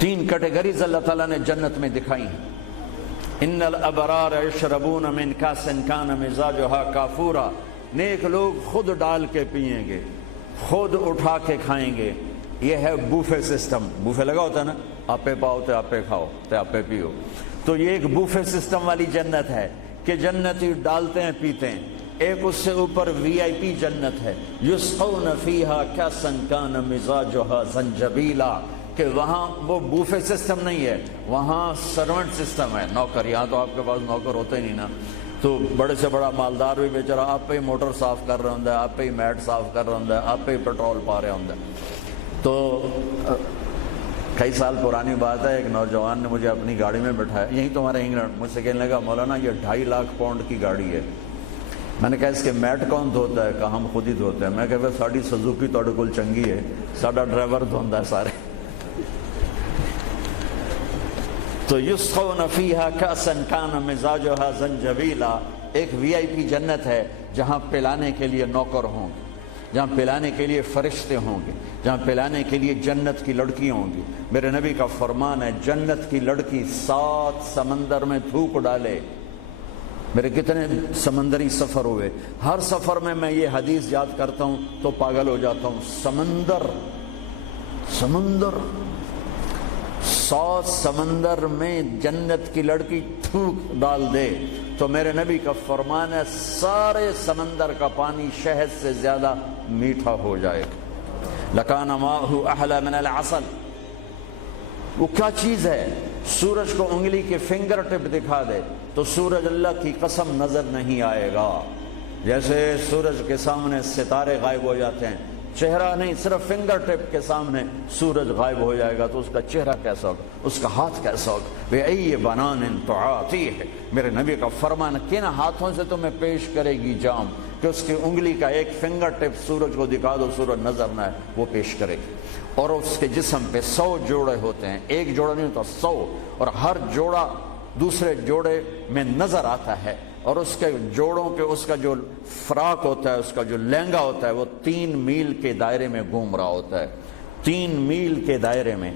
تین کیٹیگریز اللہ تعالیٰ نے جنت میں دکھائی ہیں۔ ان الابرار یشربون من کاس کان مزاجھا کافورا، نیک لوگ خود ڈال کے پئیں گے، خود اٹھا کے کھائیں گے۔ یہ ہے بوفے سسٹم، بوفے لگا ہوتا ہے نا، آپے پاؤ تے آپے کھاؤ تے آپے پیو، تو یہ ایک بوفے سسٹم والی جنت ہے کہ جنتی ڈالتے ہیں پیتے ہیں۔ ایک اس سے اوپر وی آئی پی جنت ہے، یسقون فیہا کاسا کان مزاجھا زنجبیلا، کہ وہاں وہ بوفے سسٹم نہیں ہے، وہاں سرونٹ سسٹم ہے، نوکر۔ یہاں تو آپ کے پاس نوکر ہوتے ہی نہیں نا، تو بڑے سے بڑا مالدار بھی بیچارہ آپ پہ ہی موٹر صاف کر رہا ہوں، آپ پہ ہی میٹ صاف کر رہا ہوں، آپ پہ ہی پیٹرول پا رہا ہوں۔ تو کئی سال پرانی بات ہے، ایک نوجوان نے مجھے اپنی گاڑی میں بٹھایا، یہیں تمہارے انگلینڈ، مجھ سے کہنے لگا مولانا یہ 2.5 لاکھ پاؤنڈ کی گاڑی ہے۔ میں نے کہا اس کے میٹ کون دھوتا ہے؟ کہا ہم خود ہی دھوتے ہیں۔ میں کہا ساڑی سزوکی تھوڑے کول چنگی ہے، ساڈا ڈرائیور دھوندا ہے سارے۔ تو یسقون فیہا کاسا کان مزاجھا زنجبیلا، ایک وی آئی پی جنت ہے جہاں پلانے کے لیے نوکر ہوں گے، جہاں پلانے کے لیے فرشتے ہوں گے، جہاں پلانے کے لیے جنت کی لڑکی ہوں گی۔ میرے نبی کا فرمان ہے جنت کی لڑکی 7 سمندر میں تھوک ڈالے۔ میرے کتنے سمندری سفر ہوئے، ہر سفر میں میں یہ حدیث یاد کرتا ہوں تو پاگل ہو جاتا ہوں۔ سمندر 100 سمندر میں جنت کی لڑکی تھوک ڈال دے تو میرے نبی کا فرمان ہے سارے سمندر کا پانی شہد سے زیادہ میٹھا ہو جائے۔ لکان ماءہ احلی من العسل۔ وہ کیا چیز ہے؟ سورج کو انگلی کے فنگر ٹپ دکھا دے تو سورج اللہ کی قسم نظر نہیں آئے گا، جیسے سورج کے سامنے ستارے غائب ہو جاتے ہیں، چہرہ نہیں، صرف فنگر ٹپ کے سامنے سورج غائب ہو جائے گا تو اس کا چہرہ کیسا ہوگا، اس کا ہاتھ کیسا ہوگا؟ بِأَيِّ بَنَانٍ تُعَاطِيهِ۔ میرے نبی کا فرمان، کن ہاتھوں سے تمہیں پیش کرے گی جام کہ اس کی انگلی کا ایک فنگر ٹپ سورج کو دکھا دو، سورج نظر نہ آئے، وہ پیش کرے گی۔ اور اس کے جسم پہ 100 جوڑے ہوتے ہیں، ایک جوڑا نہیں ہوتا، 100، اور ہر جوڑا دوسرے جوڑے میں نظر آتا ہے، اور اس کے جوڑوں کے اس کا جو فراق ہوتا ہے، اس کا جو لہنگا ہوتا ہے، وہ 3 میل کے دائرے میں گھوم رہا ہوتا ہے، 3 میل کے دائرے میں۔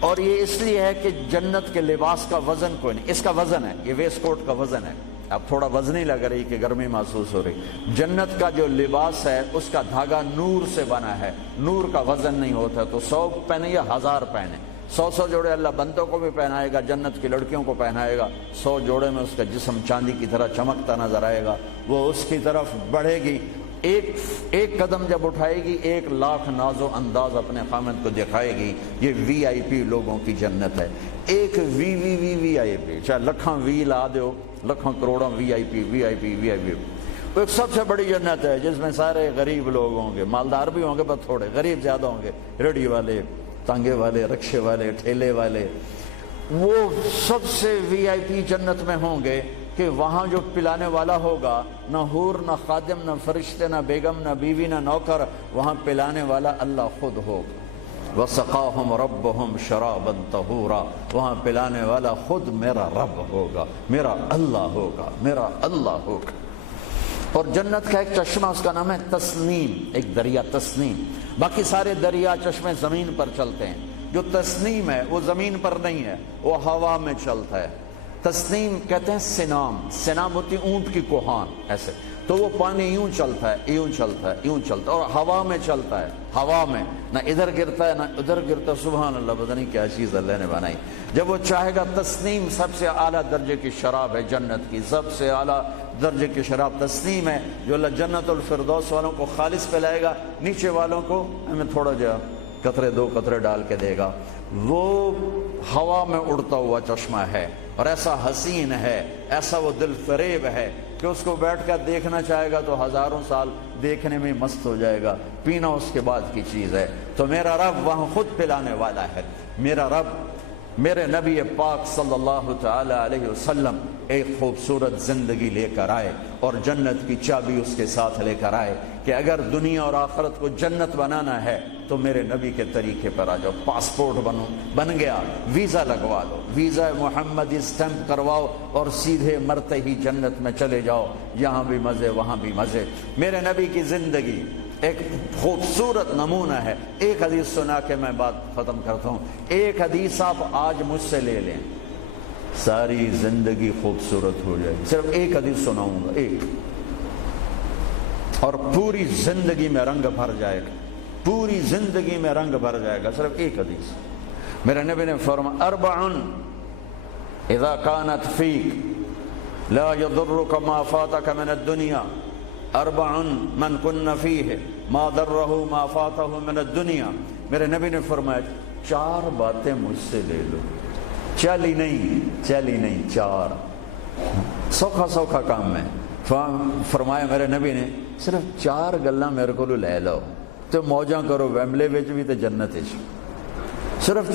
اور یہ اس لیے ہے کہ جنت کے لباس کا وزن کوئی نہیں، اس کا وزن ہے، یہ ویسٹ کوٹ کا وزن ہے، اب تھوڑا وزن ہی لگ رہی کہ گرمی محسوس ہو رہی۔ جنت کا جو لباس ہے اس کا دھاگا نور سے بنا ہے، نور کا وزن نہیں ہوتا، تو 100 پہنے یا 1000 پہنے، 100 جوڑے اللہ بندوں کو بھی پہنائے گا، جنت کی لڑکیوں کو پہنائے گا، 100 جوڑے میں اس کا جسم چاندی کی طرح چمکتا نظر آئے گا، وہ اس کی طرف بڑھے گی، ایک قدم جب اٹھائے گی 1 لاکھ ناز و انداز اپنے خامد کو دکھائے گی۔ یہ وی آئی پی لوگوں کی جنت ہے، ایک وی آئی پی، چاہے لکھاں وی لا دو، لکھاں کروڑوں وی آئی پی۔ وہ ایک سب سے بڑی جنت ہے جس میں سارے غریب لوگ ہوں گے، مالدار بھی ہوں گے بس تھوڑے، غریب زیادہ ہوں گے، ریڑھی والے، تانگے والے، رکشے والے، ٹھیلے والے، وہ سب سے وی آئی پی جنت میں ہوں گے کہ وہاں جو پلانے والا ہوگا، نہ حور، نہ خادم، نہ فرشتے، نہ بیگم، نہ بیوی، نہ نوکر، وہاں پلانے والا اللہ خود ہوگا۔ وَسَقَاهُمْ رَبُّهُمْ شَرَابًا طَهُورًا، وہاں پلانے والا خود میرا رب ہوگا، میرا اللہ ہوگا، میرا اللہ ہوگا۔ اور جنت کا ایک چشمہ، اس کا نام ہے تسنیم، ایک دریا تسنیم۔ باقی سارے دریا چشمے زمین پر چلتے ہیں، جو تسنیم ہے وہ زمین پر نہیں ہے، وہ ہوا میں چلتا ہے۔ تسنیم کہتے ہیں سنام ہوتی اونٹ کی کوہان، ایسے تو وہ پانی یوں چلتا ہے، یوں چلتا ہے، یوں چلتا ہے، اور ہوا میں چلتا ہے، ہوا میں نہ ادھر گرتا ہے نہ ادھر گرتا ہے۔ سبحان اللہ، پتہ نہیں کیا چیز اللہ نے بنائی۔ جب وہ چاہے گا، تسنیم سب سے اعلیٰ درجے کی شراب ہے جنت کی، سب سے اعلیٰ درجے کی شراب تسنیم ہے، جو اللہ جنت الفردوس والوں کو خالص پلائے گا، نیچے والوں کو ہمیں تھوڑا جا قطرے 2 قطرے ڈال کے دے گا۔ وہ ہوا میں اڑتا ہوا چشمہ ہے، اور ایسا حسین ہے، ایسا وہ دل فریب ہے کہ اس کو بیٹھ کر دیکھنا چاہے گا تو ہزاروں سال دیکھنے میں مست ہو جائے گا، پینا اس کے بعد کی چیز ہے۔ تو میرا رب وہاں خود پلانے والا ہے، میرا رب میرے نبی پاک صلی اللہ تعالی علیہ وسلم ایک خوبصورت زندگی لے کر آئے، اور جنت کی چابی اس کے ساتھ لے کر آئے کہ اگر دنیا اور آخرت کو جنت بنانا ہے تو میرے نبی کے طریقے پر آ جاؤ۔ پاسپورٹ بن گیا، ویزا لگوا لو، ویزا محمدی اسٹمپ کرواؤ اور سیدھے مرتے ہی جنت میں چلے جاؤ، یہاں بھی مزے وہاں بھی مزے۔ میرے نبی کی زندگی ایک خوبصورت نمونہ ہے. ایک حدیث سنا کے میں بات ختم کرتا ہوں. ایک حدیث آپ آج مجھ سے لے لیں, ساری زندگی خوبصورت ہو جائے گی. صرف ایک حدیث سناؤں گا, ایک, اور پوری زندگی میں رنگ بھر جائے گا, پوری زندگی میں رنگ بھر جائے گا. صرف ایک حدیث. میرے نبی نے فرمایا اربع اذا كانت فيك لا يضرك ما فاتك من الدنيا اربع من كن فيه ما ضره ما فاته من الدنيا. میرے نبی نے فرمایا 4 باتیں مجھ سے لے لو. چلی نہیں 4 سوکھا کام ہے. فرمایا میرے نبی نے صرف 4 گلاں میرے کو لے لو تو موجاں کرو ویملے وچ بھی تے جنت وچ. صرف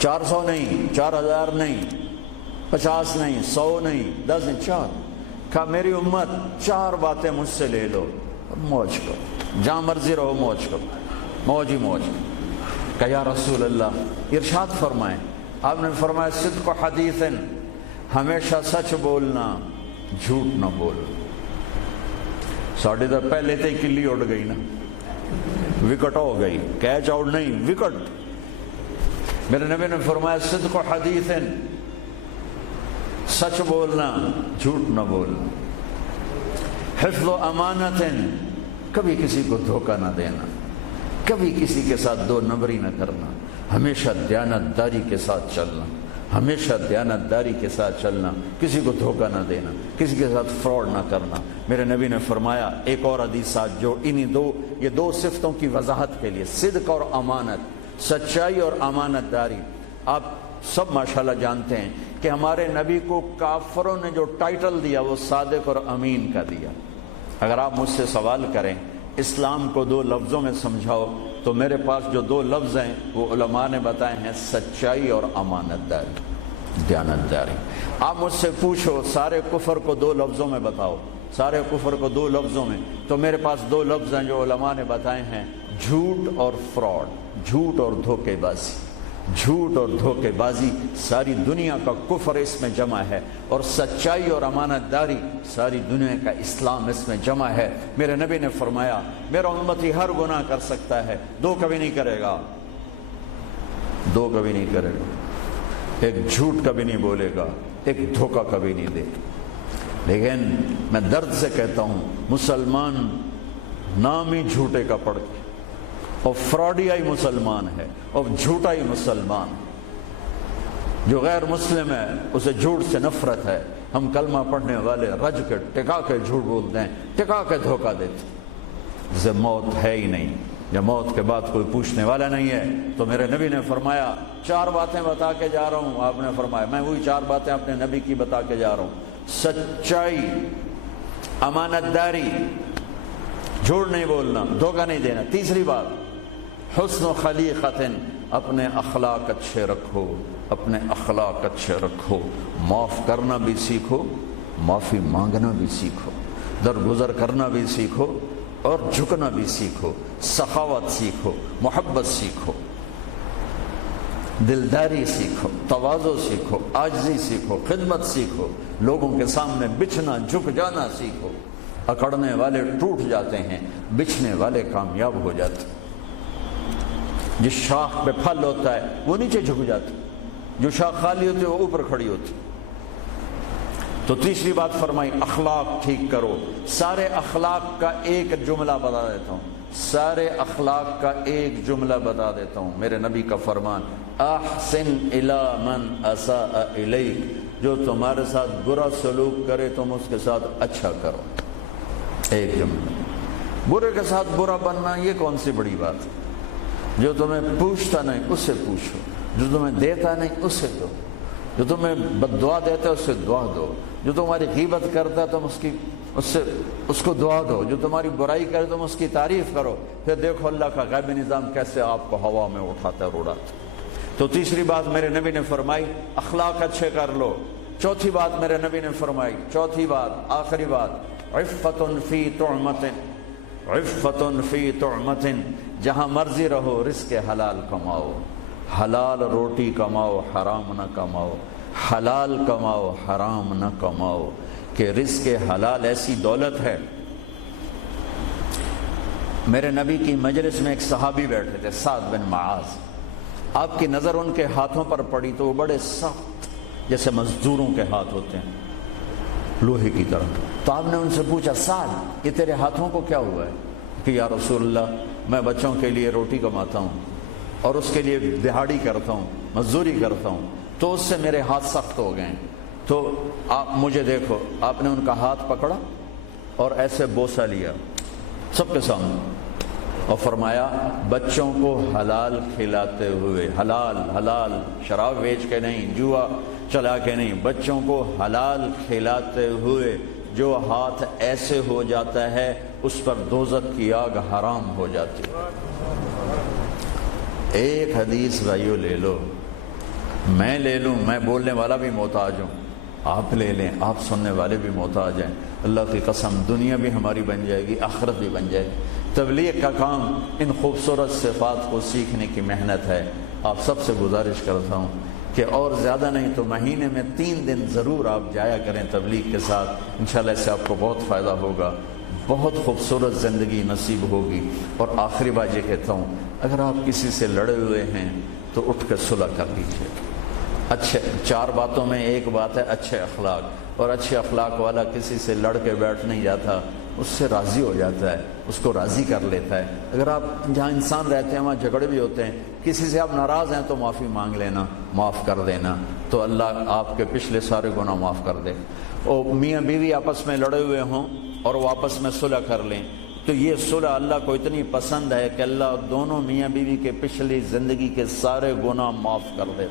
400 نہیں, 4000 نہیں, 50 نہیں, 100 نہیں, 10 نہیں, 4. کہا میری امت 4 باتیں مجھ سے لے لو, موج کرو, جہاں مرضی رہو موج کرو, موج ہی موج. کہا یا رسول اللہ, ارشاد فرمائیں. آپ نے فرمایا صدق حدیث, ہمیشہ سچ بولنا, جھوٹ نہ بولنا. ساڑھے تو پہلے تے کلی اڑ گئی نا, وکٹ ہو گئی, کیچ آؤٹ نہیں, وکٹ. میرے نبی نے فرمایا صدق حدیث, سچ بولنا, جھوٹ نہ بولنا. حفظ و امانت, کبھی کسی کو دھوکہ نہ دینا, کبھی کسی کے ساتھ 2 نمبری نہ کرنا, ہمیشہ دیانتداری کے ساتھ چلنا, ہمیشہ دیانتداری کے ساتھ چلنا, کسی کو دھوکہ نہ دینا, کسی کے ساتھ فراڈ نہ کرنا. میرے نبی نے فرمایا ایک اور حدیث جو یہ 2 صفتوں کی وضاحت کے لیے, صدق اور امانت, سچائی اور امانت داری. آپ سب ماشاءاللہ جانتے ہیں کہ ہمارے نبی کو کافروں نے جو ٹائٹل دیا وہ صادق اور امین کا دیا. اگر آپ مجھ سے سوال کریں اسلام کو 2 لفظوں میں سمجھاؤ تو میرے پاس جو 2 لفظ ہیں وہ علماء نے بتائے ہیں, سچائی اور امانت داری, دیانتداری. آپ مجھ سے پوچھو سارے کفر کو 2 لفظوں میں بتاؤ, سارے کفر کو 2 لفظوں میں, تو میرے پاس 2 لفظ ہیں جو علماء نے بتائے ہیں, جھوٹ اور فراڈ, جھوٹ اور دھوکے بازی. جھوٹ اور دھوکے بازی ساری دنیا کا کفر اس میں جمع ہے, اور سچائی اور امانت داری ساری دنیا کا اسلام اس میں جمع ہے. میرے نبی نے فرمایا میرا امتی ہر گناہ کر سکتا ہے, 2 کبھی نہیں کرے گا, 2 کبھی نہیں کرے گا. ایک جھوٹ کبھی نہیں بولے گا, ایک دھوکہ کبھی نہیں دے گا. لیکن میں درد سے کہتا ہوں مسلمان نام ہی جھوٹے کا پڑ کے, اور فراڈیائی مسلمان ہے, اور جھوٹائی مسلمان. جو غیر مسلم ہے اسے جھوٹ سے نفرت ہے. ہم کلمہ پڑھنے والے رج کے ٹکا کے جھوٹ بولتے ہیں, ٹکا کے دھوکہ دیتے ہیں. جسے موت ہے ہی نہیں, جب موت کے بعد کوئی پوچھنے والا نہیں ہے, تو میرے نبی نے فرمایا 4 باتیں بتا کے جا رہا ہوں. آپ نے فرمایا میں وہی 4 باتیں اپنے نبی کی بتا کے جا رہا ہوں, سچائی, امانت داری, جھوٹ نہیں بولنا, دھوکہ نہیں دینا. تیسری بات حسن و خلیقت, اپنے اخلاق اچھے رکھو, اپنے اخلاق اچھے رکھو. معاف کرنا بھی سیکھو, معافی مانگنا بھی سیکھو, درگزر کرنا بھی سیکھو, اور جھکنا بھی سیکھو. سخاوت سیکھو, محبت سیکھو, دلداری سیکھو, تواضع سیکھو, عاجزی سیکھو, خدمت سیکھو, لوگوں کے سامنے بچھنا جھک جانا سیکھو. اکڑنے والے ٹوٹ جاتے ہیں, بچھنے والے کامیاب ہو جاتے ہیں. جس شاخ پہ پھل ہوتا ہے وہ نیچے جھک جاتی, جو شاخ خالی ہوتی ہے وہ اوپر کھڑی ہوتی. تو تیسری بات فرمائی اخلاق ٹھیک کرو. سارے اخلاق کا ایک جملہ بتا دیتا ہوں, سارے اخلاق کا ایک جملہ بتا دیتا ہوں. میرے نبی کا فرمان احسن الی من اساء الیک, جو تمہارے ساتھ برا سلوک کرے تم اس کے ساتھ اچھا کرو. ایک جملہ. برے کے ساتھ برا بننا یہ کون سی بڑی بات ہے؟ جو تمہیں پوچھتا نہیں اس سے پوچھو, جو تمہیں دیتا نہیں اس سے دو, جو تمہیں بد دعا دیتا ہے اس سے دعا دو, جو تمہاری غیبت کرتا ہے تم اس کو دعا دو, جو تمہاری برائی کرے تم اس کی تعریف کرو. پھر دیکھو اللہ کا غیبی نظام کیسے آپ کو ہوا میں اٹھاتا ہے, اڑاتا. تو تیسری بات میرے نبی نے فرمائی اخلاق اچھے کر لو. چوتھی بات میرے نبی نے فرمائی, چوتھی بات, آخری بات, عفت فی طعمت, عفت فی طعمت, جہاں مرضی رہو رزق حلال کماؤ, حلال روٹی کماؤ, حرام نہ کماؤ, حلال کماؤ, حرام نہ کماؤ. کہ رزق حلال ایسی دولت ہے میرے نبی کی مجلس میں ایک صحابی بیٹھے تھے، سعد بن معاذ۔ آپ کی نظر ان کے ہاتھوں پر پڑی تو وہ بڑے سخت جیسے مزدوروں کے ہاتھ ہوتے ہیں، لوہے کی طرح۔ تو آپ نے ان سے پوچھا، سعد یہ تیرے ہاتھوں کو کیا ہوا ہے؟ کہ یا رسول اللہ میں بچوں کے لیے روٹی کماتا ہوں اور اس کے لیے دہاڑی کرتا ہوں، مزدوری کرتا ہوں، تو اس سے میرے ہاتھ سخت ہو گئے ہیں، تو آپ مجھے دیکھو۔ آپ نے ان کا ہاتھ پکڑا اور ایسے بوسہ لیا سب کے سامنے اور فرمایا بچوں کو حلال کھلاتے ہوئے، حلال حلال، شراب بیچ کے نہیں، جوا چلا کے نہیں، بچوں کو حلال کھلاتے ہوئے جو ہاتھ ایسے ہو جاتا ہے اس پر دوزخ کی آگ حرام ہو جاتی ہے۔ ایک حدیث بھائیو لے لو، میں لے لوں، میں بولنے والا بھی محتاج ہوں، آپ لے لیں، آپ سننے والے بھی محتاج ہیں۔ اللہ کی قسم دنیا بھی ہماری بن جائے گی، آخرت بھی بن جائے گی۔ تبلیغ کا کام ان خوبصورت صفات کو سیکھنے کی محنت ہے۔ آپ سب سے گزارش کرتا ہوں کہ اور زیادہ نہیں تو مہینے میں 3 دن ضرور آپ جایا کریں تبلیغ کے ساتھ، انشاءاللہ اس سے آپ کو بہت فائدہ ہوگا، بہت خوبصورت زندگی نصیب ہوگی۔ اور آخری بات یہ کہتا ہوں، اگر آپ کسی سے لڑے ہوئے ہیں تو اٹھ کر صلح کر لیجیے۔ اچھے 4 باتوں میں ایک بات ہے اچھے اخلاق، اور اچھے اخلاق والا کسی سے لڑ کے بیٹھ نہیں جاتا، اس سے راضی ہو جاتا ہے، اس کو راضی کر لیتا ہے۔ اگر آپ جہاں انسان رہتے ہیں وہاں جھگڑے بھی ہوتے ہیں، کسی سے آپ ناراض ہیں تو معافی مانگ لینا، معاف کر دینا، تو اللہ آپ کے پچھلے سارے گناہ معاف کر دے۔ اور میاں بیوی آپس میں لڑے ہوئے ہوں اور وہ آپس میں صلح کر لیں تو یہ صلح اللہ کو اتنی پسند ہے کہ اللہ دونوں میاں بیوی کے پچھلی زندگی کے سارے گناہ معاف کر دے۔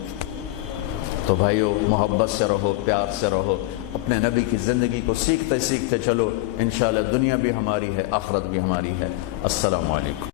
تو بھائیو محبت سے رہو، پیار سے رہو، اپنے نبی کی زندگی کو سیکھتے سیکھتے چلو، انشاءاللہ دنیا بھی ہماری ہے، آخرت بھی ہماری ہے۔ السلام علیکم۔